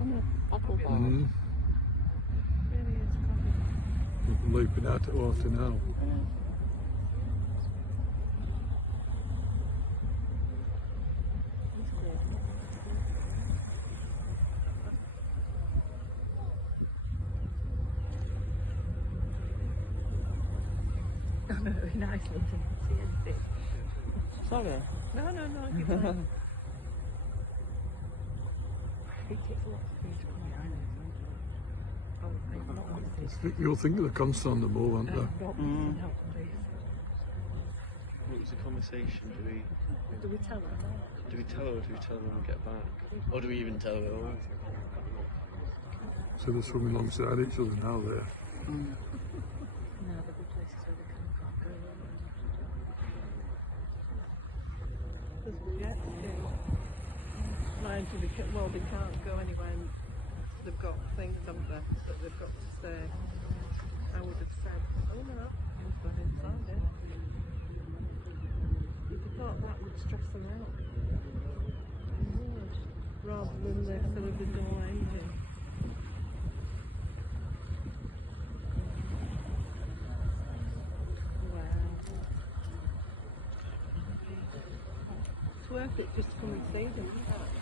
on a bottle bar. Really is coffee. Leaping out at water now. Very nice looking. See anything? Sorry. No, keep going. It takes a lot of speed to come behind it. Oh, it's not one of these. You'll think they're constant on the move, aren't they? Not help, please. What was the conversation? Do we tell her? Do we tell her or do we tell her when we get back? Or do we even tell her? So they're swimming alongside each other now there. No, there'll be places where they can't go. Because we get to mind you, they can't go anywhere. And they've got things, haven't they, that they've got to stay. I would have said, oh no, you've got inside it. You'd have thought that would stress them out. It would. Rather than the sort of the door ending. Wow. It's worth it just to come and see them, isn't it?